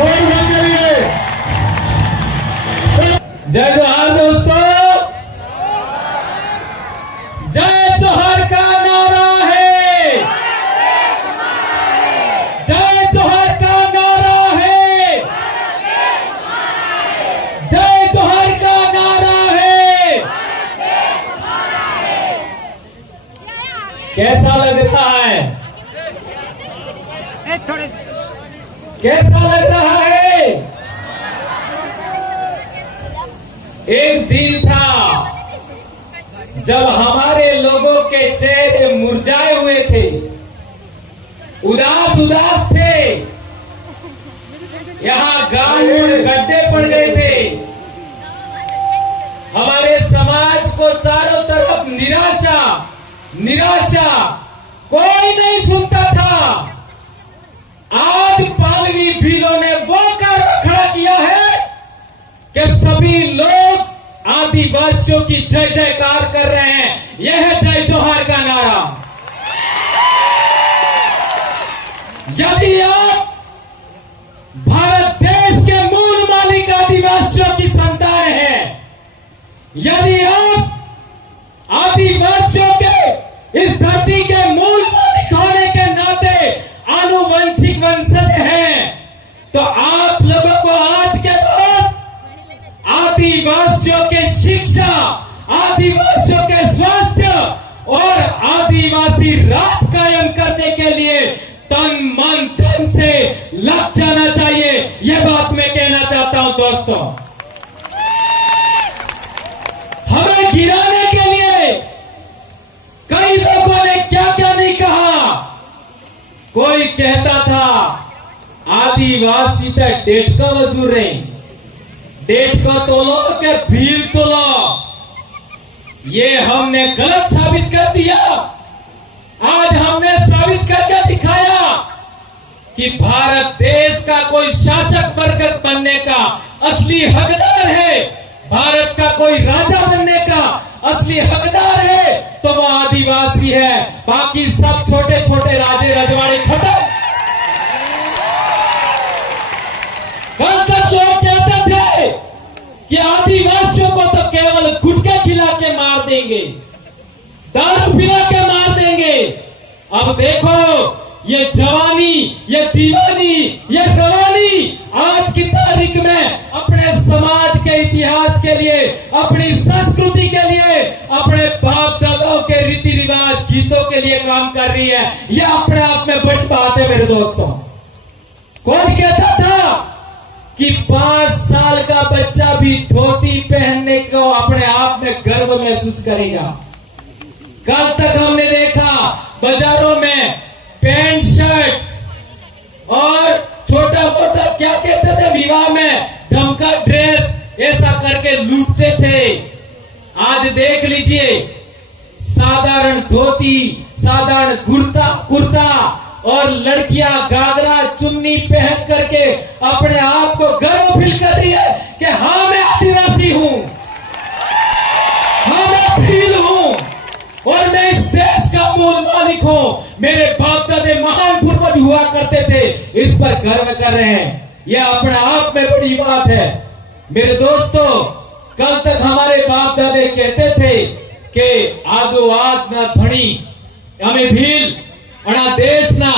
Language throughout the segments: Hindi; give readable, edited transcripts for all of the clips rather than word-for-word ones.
शोर बंद करिए। जय जोहार दोस्तों, जय जोहार का नारा है, जय जोहार का नारा है, जय जोहार का नारा है। कैसा लग रहा है? कैसा लग रहा है? एक दिन था जब हमारे लोगों के चेहरे मुरझाए हुए थे, उदास उदास थे, यहाँ गांव में गड्ढे पड़ गए थे, हमारे समाज को चारों तरफ निराशा निराशा, कोई नहीं सुनता था। आज पालवी भीलों ने वो कार्य खड़ा किया है कि सभी लोग आदिवासियों की जय जयकार कर रहे हैं। यह है जय जोहार का नारा। यदि आप भारत देश के मूल मालिक आदिवासियों की संतान हैं, यदि आप आदिवासियों के इस धरती के मूल मालिक होने के नाते आनुवंशिक वंशज हैं, तो आप लोगों को आज के बाद आदिवासियों के शिक्षा, आदिवासियों के स्वास्थ्य और आदिवासी राज कायम करने के लिए तन मन धन से लग जाना चाहिए। यह बात मैं कहना चाहता हूं दोस्तों। हमें गिराने के लिए कई लोगों ने क्या क्या नहीं कहा। कोई कहता था आदिवासी तक डेट का वजूर रहे, डेट को तोलो के भील तोलो। ये हमने गलत साबित कर दिया। आज हमने साबित करके दिखाया कि भारत देश का कोई शासक वर्ग बनने का असली हकदार है, भारत का कोई राजा बनने का असली हकदार है तो वो आदिवासी है। बाकी सब छोटे छोटे राजे रजवाड़े खत्म। कल तक लोग कहते थे कि आदिवासियों को तो केवल गुटके खिला के मार देंगे, दारू पिला के मार देंगे। अब देखो ये जवानी, ये दीवानी, ये रवानी आज की तारीख में अपने समाज के इतिहास के लिए, अपनी संस्कृति के लिए, अपने बाप दादाओं के रीति रिवाज गीतों के लिए काम कर रही है। यह अपने आप में बड़ी बात है मेरे दोस्तों। कोई कहता था कि 5 साल का बच्चा भी धोती पहनने को अपने आप में गर्व महसूस करेगा। कल तक हमने देखा बाजारों में पैंट शर्ट और छोटा मोटा क्या कहते थे विवाह में ढमका ड्रेस, ऐसा करके लूटते थे। आज देख लीजिए साधारण धोती, साधारण कुर्ता और लड़कियां घाघरा चुन्नी पहन करके अपने आप को गर्व फील कर रही है कि हाँ मैं आदिवासी हूं, हाँ मैं भील हूं और मैं इस देश का मूल मालिक हूं। मेरे बाप दादे महान पूर्वज हुआ करते थे, इस पर गर्व कर रहे हैं। यह अपने आप में बड़ी बात है मेरे दोस्तों। कल तक हमारे बाप दादे कहते थे कि आदो आज ना धनी हमें भील अणा देश ना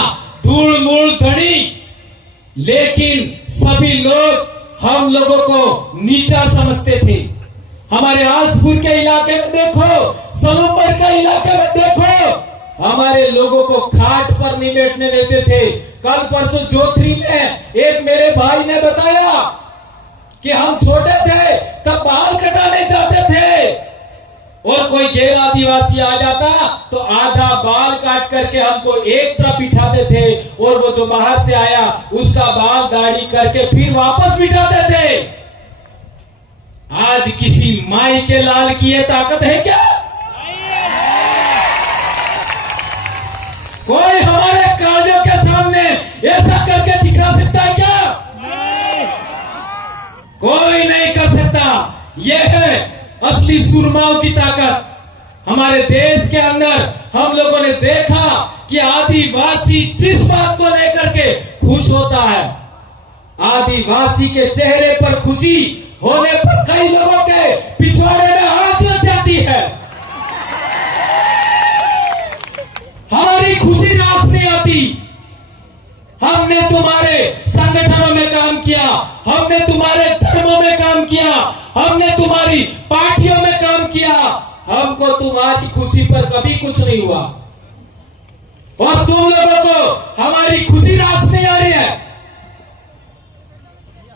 धूल मूल धनी, लेकिन सभी लोग हम लोगों को नीचा समझते थे। हमारे आसपुर के इलाके में देखो, सलूमर के इलाके में देखो, हमारे लोगों को खाट पर नहीं बैठने देते थे। कल परसों जोथरी में एक मेरे भाई ने बताया कि हम छोटे थे तब बाल कटाने जाते थे और कोई गैर आदिवासी आ जाता तो आधा बाल काट करके हमको एक तरफ बिठाते थे और वो जो बाहर से आया उसका बाल दाढ़ी करके फिर वापस बिठाते थे। आज किसी माई के लाल की ये ताकत है क्या? कोई हमारे कालियों के सामने ऐसा करके दिखा सकता है क्या? कोई नहीं कर सकता। यह है असली सुरमाओं की ताकत। हमारे देश के अंदर हम लोगों ने देखा कि आदिवासी जिस बात को लेकर के खुश होता है, आदिवासी के चेहरे पर खुशी होने पर कई लोगों के पिछवाड़े में हाथ लग जाती है। हमारी खुशी रास नहीं आती। हमने तुम्हारे संगठनों में काम किया, हमने तुम्हारे धर्मों में काम किया, हमने तुम्हारी पार्टियों में काम किया, हमको तुम्हारी खुशी पर कभी कुछ नहीं हुआ और तुम लोगों को हमारी खुशी रास नहीं आ रही है।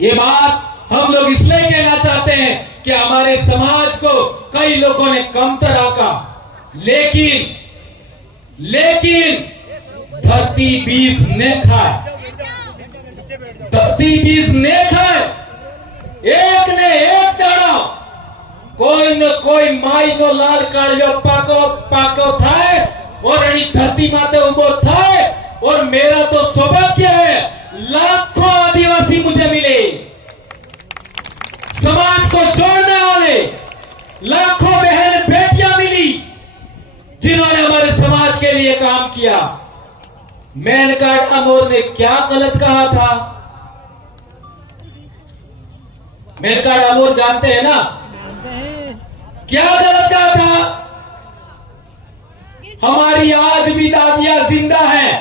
ये बात हम लोग इसलिए कहना चाहते हैं कि हमारे समाज को कई लोगों ने कमतर आंका, लेकिन धरती बीज ने खाए, धरती बीज ने खाए। एक ने एक दाड़ा कोई न कोई माई नो लाल काढ़ियो पाको थाए और अणी धरती माते उबो थाए। और मेरा तो सौभाग्य है, लाखों आदिवासी मुझे मिले, समाज को जोड़ने वाले लाखों बहन बेटियां मिली जिन्होंने हमारे समाज के लिए काम किया। मेनका डामोर ने क्या गलत कहा था? मेनका डामोर जानते हैं ना क्या गलत कहा था? हमारी आज भी दादियां जिंदा है,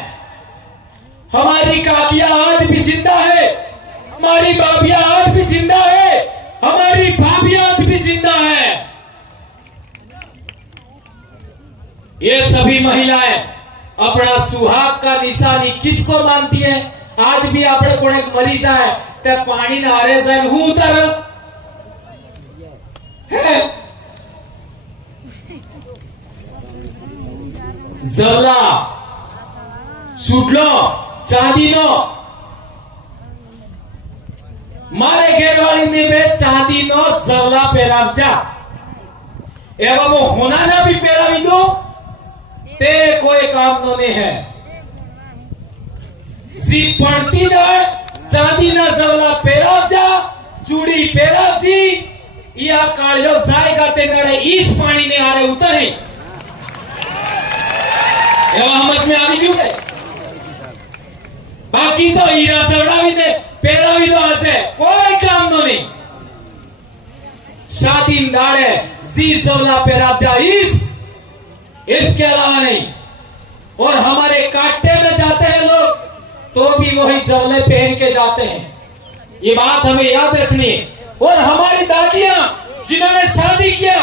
हमारी काकियां आज भी जिंदा है, हमारी बाबियां आज भी जिंदा है, हमारी भाभियां आज भी जिंदा है। ये सभी महिलाएं अपना सुहाग का निशानी किसको मानती है? आज भी आपने कोई मरी जाए तो पानी ना हारे जाए हूं उतारो है। जवला सुडलो चांदीनो मारे घेरवाली ने बे चांदीनो जवला पेरावजा एवं वो होना ना भी पेरावी दो ते कोई काम नो ने है। जी पड़ती दड़ चांदी ना जवला पेरावजा चूड़ी पेरावजी या कालियो जाएगा ते नड़े इस पानी ने आरे उतरे एवं समझ में આવી ગયું ને? બાકી તો હીરા ચવડાવી દે પહેરાવી દો હશે, કોઈ કામ નો નહીં। शादी दाड़े जी जवला पेराव जाइस, इसके अलावा नहीं। और हमारे काटे में जाते हैं लोग तो भी वही जवले पहन के जाते हैं, ये बात हमें याद रखनी है। और हमारी दादियां जिन्होंने शादी किया,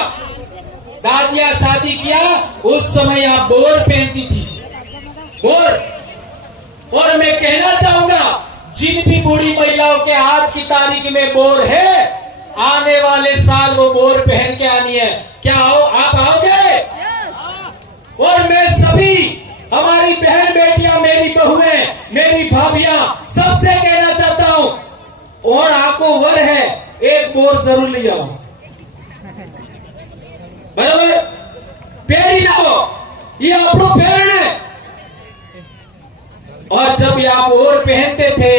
दादियां शादी किया उस समय आप बोर पहनती थी बोर। और मैं कहना चाहूंगा जिन भी बूढ़ी महिलाओं के आज की तारीख में बोर है, आने वाले साल वो बोर पहन के आनी है। क्या आप आओगे? और मैं सभी हमारी बहन बेटियां, मेरी बहुएं, मेरी भाभियां सबसे कहना चाहता हूं, और आपको वर है एक बोर जरूर ले आओ, बराबर? पैरी लाओ, ये आपको पहन है। और जब आप और पहनते थे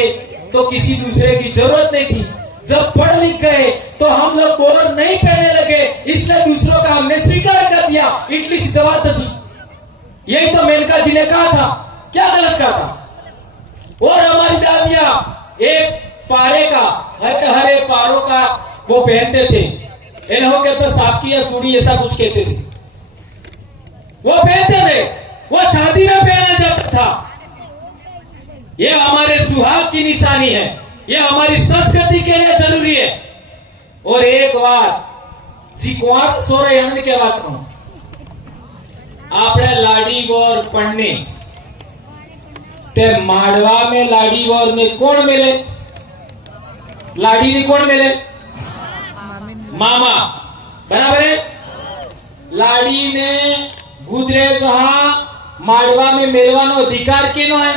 तो किसी दूसरे की जरूरत नहीं थी। जब पढ़ लिख गए तो हम लोग बोर नहीं पहनने लगे, इसलिए दूसरों का हमने स्वीकार कर दिया, इडली सी दवा दी। यही तो मेनका जी ने कहा था, क्या गलत कहा था? और हमारी दादियां एक पारे का हरे हरे पारों का वो पहनते थे, इन्हों के तो सापकी या सूड़ी ऐसा कुछ कहते थे, वो पहनते थे, वो शादी में पहना जाता था। ये हमारे सुहाग की निशानी है, ये हमारी संस्कृति के लिए जरूरी है। और एक बार जी कुंवर सोरे आनंद के बात सुनो, आपने लाड़ी वोर पढ़ने ते माड़वा में लाड़ी वोर ने कौन मिले? लाड़ी ने कौन मिले? मामा, बराबर है? लाड़ी ने गुजरे जहां माड़वा में मेलवानो अधिकार केनो है?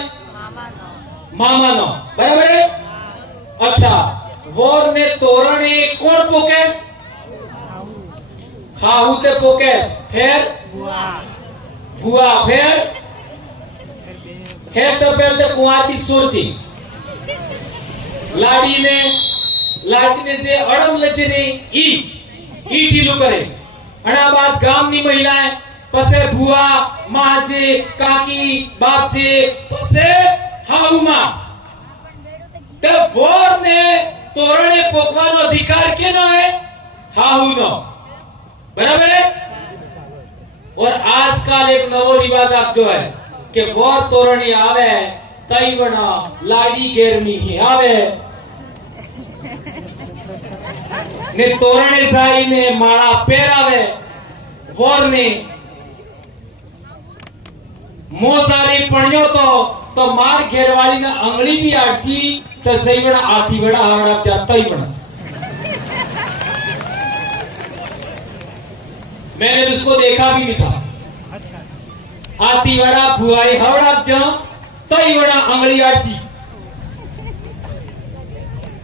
मामा नो, बराबर है? अच्छा, वोर ने तोरण कौन पोके? खाहू ते पोके, फिर बुआ, फिर तो पहले कुंवार की सोची। लाड़ी ने जे अड़म लजरे ई ढीलू करे, अना बाद गामनी महिलाएं पसे बुआ, माजे, काकी, बापजे, पसे हाऊ मां। तब वोर ने તોરણે પોકવાનો અધિકાર કેનો હે? હાહુનો, બરાબર है। और आजकल एक नवो रिवाज आप जो है कि वो तोरणी आवे तई बना लाड़ी गेरनी ही आवे ने तोरणे सारी ने माला पेरावे वोर ने मोसारी पणियो तो मार घेरवाली ना अंगली भी आटची तो सही बना आधी बड़ा हावड़ा जाता ही बना। मैंने उसको देखा भी नहीं था। आती बड़ा भुआई हावड़ा जा तई बड़ा अंगली आटची।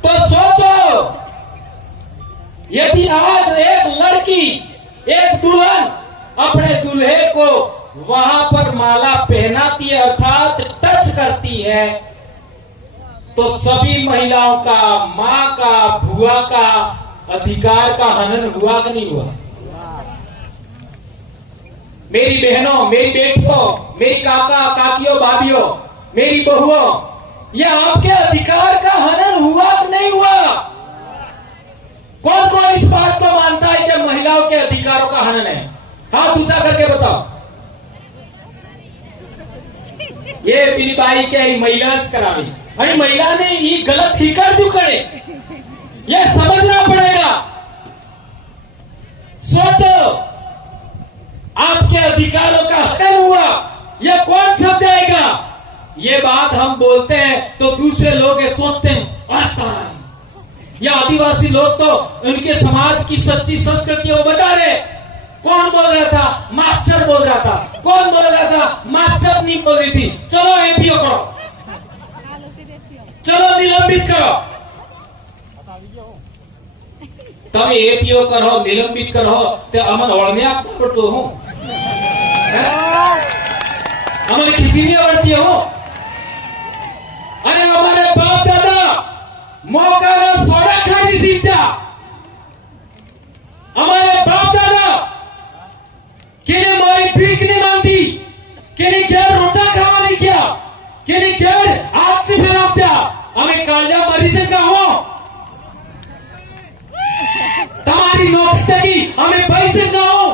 तो सोचो यदि आज एक लड़की एक दुल्हन अपने दूल्हे को वहां पर माला पहनाती है अर्थात टच करती है तो सभी महिलाओं का, मां का, बुआ का अधिकार का हनन हुआ कि नहीं हुआ? मेरी बहनों, मेरी बेटियों, मेरी काका काकियों, भाभियों, मेरी बहुओं, यह आपके अधिकार का हनन हुआ कि नहीं हुआ? कौन कौन इस बात को मानता है कि महिलाओं के अधिकारों का हनन है? हाथ ऊंचा करके बताओ। ये मेरी बाई के महिला करावी, अरे महिला ने ये गलत ही कर क्यों करे, ये समझना पड़ेगा। सोचो आपके अधिकारों का हनन हुआ, यह कौन समझाएगा? ये बात हम बोलते हैं तो दूसरे लोग ये सोचते हैं आता है। ये आदिवासी लोग तो उनके समाज की सच्ची संस्कृति वो बता रहे। कौन बोल रहा था? मास्टर बोल रहा था। कौन बोल रहा था? मास्टर नहीं बोल रही थी। चलो एपीओ करो, चलो निलंबित करो। तब एपीओ करो, निलंबित करो तो अमन ओढ़ने आपको पड़तो हूं, हमारी खेती नहीं बढ़ती हो। अरे हमारे बाप दादा मौका ना सोना खाई सीखा। हमारे बाप दादा के लिए हमारी भीख नहीं मांगती, के लिए क्या रोटा खावा नहीं किया, के लिए क्या आरती फिर जा हमें कालिया मरी से कहो तुम्हारी नौकरी तकी हमें पैसे ना हो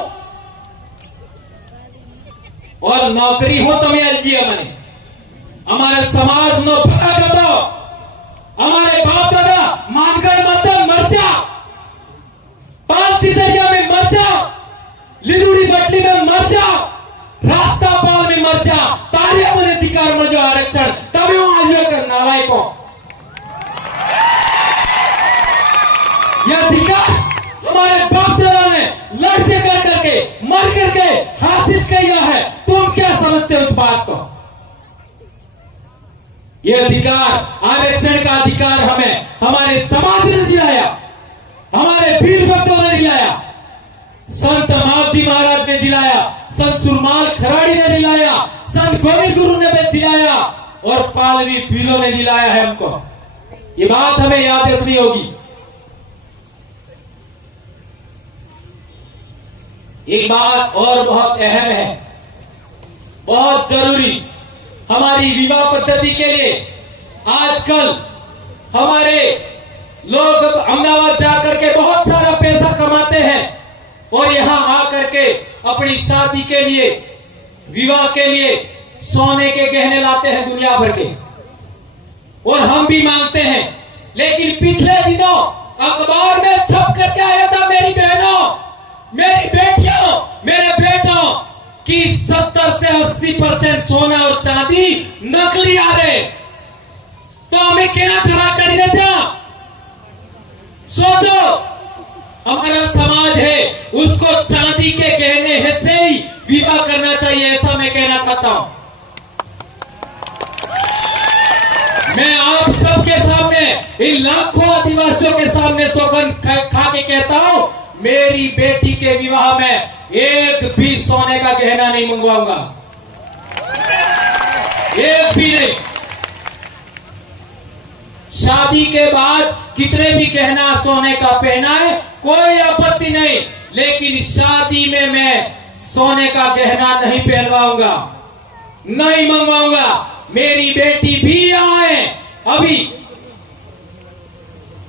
और नौकरी हो तो मैं एलजीए मने हमारे समाज नो भला करो। हमारे बाप दादा मानकर मत मर जा, पांच सितरिया में मर जा, लिलुड़ी बटली में मर जा, रास्ता पाल में मर जा, तारे अपने अधिकार में जो आरक्षण तभी वो आज कर नालायकों यह अधिकार हमारे बाप दादा ने लड़के कर करके मर करके हासिल किया है। तुम क्या समझते हो उस बात को? यह अधिकार, आरक्षण का अधिकार हमें हमारे समाज ने दिलाया, हमारे वीर भक्तों ने दिलाया, संत मावजी महाराज ने दिलाया, संत सुरमाल खराड़ी ने दिलाया, संत गोविंद गुरु ने भी दिलाया और पालवी पीलों ने दिलाया है हमको। ये बात हमें याद रखनी होगी। एक बात और बहुत अहम है, बहुत जरूरी, हमारी विवाह पद्धति के लिए आजकल हमारे लोग अहमदाबाद जाकर के बहुत सारा पैसा कमाते हैं और यहां आकर के अपनी शादी के लिए, विवाह के लिए सोने के गहने लाते हैं दुनिया भर के और हम भी मांगते हैं। लेकिन पिछले दिनों अखबार में छप करके आया था मेरी बहनों, मेरी बेटियों, मेरे बेटों कि 70 से 80% सोना और चांदी नकली आ रहे, तो हमें क्या खड़ा करने जा? सोचो हमारा समाज है उसको चांदी के गहने से ही विवाह करना चाहिए, ऐसा मैं कहना चाहता हूं। मैं आप सबके सामने, इन लाखों आदिवासियों के सामने सौगंध खा के कहता हूं, मेरी बेटी के विवाह में एक भी सोने का गहना नहीं मंगवाऊंगा, एक भी नहीं। शादी के बाद कितने भी गहना सोने का पहनाए कोई आपत्ति नहीं, लेकिन शादी में मैं सोने का गहना नहीं पहनवाऊंगा, नहीं मंगवाऊंगा। मेरी बेटी भी आए अभी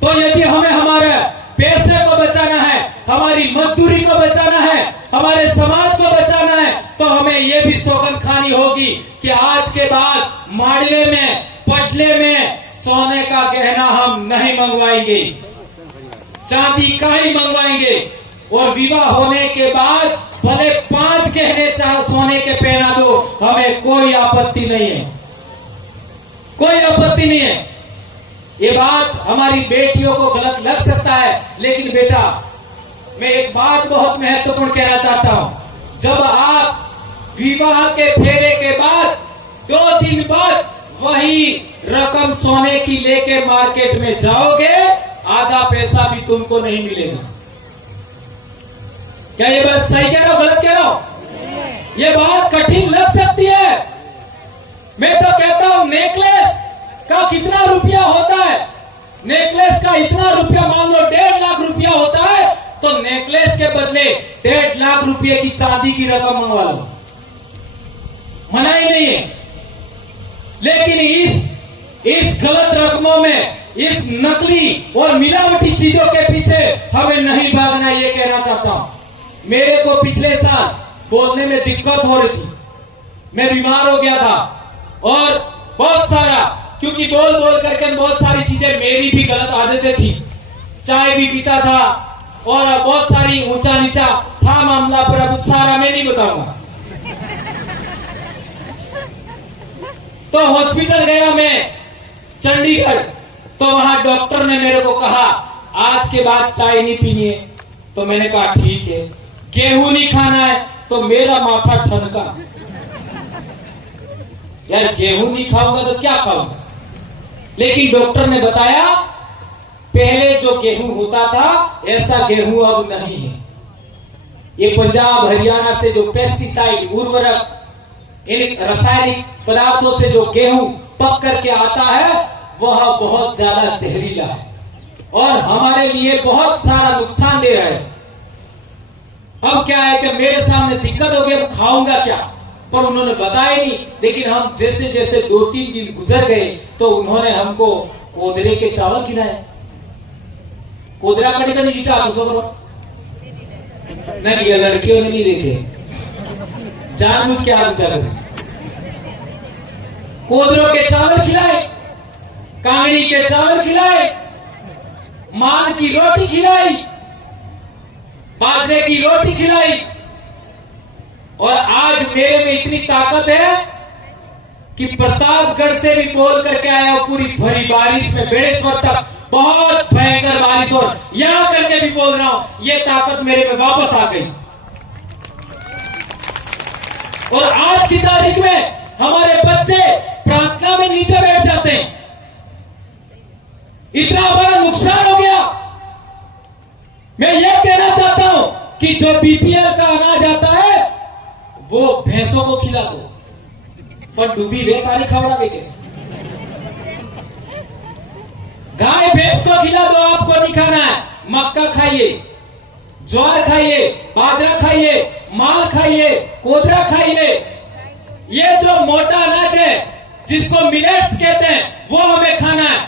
तो ये हमारे समाज को बचाना है, तो हमें ये भी सौगंध खानी होगी कि आज के बाद माड़वे में, पटले में सोने का गहना हम नहीं मंगवाएंगे, चांदी का ही मंगवाएंगे। और विवाह होने के बाद भले 5 गहने सोने के पहना दो, हमें कोई आपत्ति नहीं है, कोई आपत्ति नहीं है। ये बात हमारी बेटियों को गलत लग सकता है, लेकिन बेटा मैं एक बात बहुत महत्वपूर्ण कहना चाहता हूं। जब आप विवाह के फेरे के बाद 2 दिन बाद वही रकम सोने की लेके मार्केट में जाओगे, आधा पैसा भी तुमको नहीं मिलेगा। क्या ये बात सही कह रहा हूं, गलत कह रहा हूं? ये बात कठिन लग सकती है। मैं तो कहता हूं नेकलेस का कितना रुपया होता है? नेकलेस का इतना रुपया, मान लो 1.5 लाख रुपया होता है, तो नेकलेस के बदले 1.5 लाख रुपए की चांदी की रकम मंगवा लो, मना ही नहीं है। लेकिन इस गलत रकमों में, इस नकली और मिलावटी चीजों के पीछे हमें नहीं भागना, ये कहना चाहता हूं। मेरे को पिछले साल बोलने में दिक्कत हो रही थी, मैं बीमार हो गया था, और बहुत सारा, क्योंकि बोल बोल करके बहुत सारी चीजें, मेरी भी गलत आदतें थी, चाय भी पीता था और बहुत सारी ऊंचा नीचा था मामला, पर अब सारा मैं नहीं बताऊंगा। तो हॉस्पिटल गया मैं चंडीगढ़, तो वहां डॉक्टर ने मेरे को कहा आज के बाद चाय नहीं पीनी है। तो मैंने कहा ठीक है। गेहूं नहीं खाना है, तो मेरा माथा ठनका, यार गेहूं नहीं खाऊंगा तो क्या खाऊंगा। लेकिन डॉक्टर ने बताया पहले जो गेहूं होता था, ऐसा गेहूं अब नहीं है। ये पंजाब हरियाणा से जो पेस्टिसाइड, उर्वरक, इन रासायनिक पदार्थों से जो गेहूं पक करके आता है, वह बहुत ज्यादा जहरीला है और हमारे लिए बहुत सारा नुकसान दे रहा है। अब क्या है कि मेरे सामने दिक्कत हो गई, अब खाऊंगा क्या, पर उन्होंने बताया नहीं। लेकिन हम जैसे जैसे 2-3 दिन गुजर गए, तो उन्होंने हमको कोदरे के चावल खिलाए। कोदरा कड़ी कड़ी ईटा नहीं, लड़कियों ने नहीं देखे, जानबूझ के हाथ उठा कोदरों के चावल खिलाए, कांगड़ी के चावल खिलाए, मान की रोटी खिलाई, बाजरे की रोटी खिलाई। और आज मेरे में इतनी ताकत है कि प्रतापगढ़ से भी बोल करके आया हूं, पूरी भरी बारिश में बेड़ेश्वर तक बहुत भयंकर बारिश, और यहां करके भी बोल रहा हूं, ये ताकत मेरे में वापस आ गई। और आज की तारीख में हमारे बच्चे प्रार्थना में नीचे बैठ जाते हैं। इतना बड़ा नुकसान हो गया। मैं यह कहना चाहता हूं कि जो बीपीएल का अनाज आता है, वो भैंसों को खिला दो, पर डूबी वे पानी खवड़ा के। गाय भैंस को खिला दो, आपको नहीं खाना है। मक्का खाइए, ज्वार खाइए, बाजरा खाइए, माल खाइए, कोदरा खाइए। ये जो मोटा अनाज है, जिसको मिलेट्स कहते हैं, वो हमें खाना है।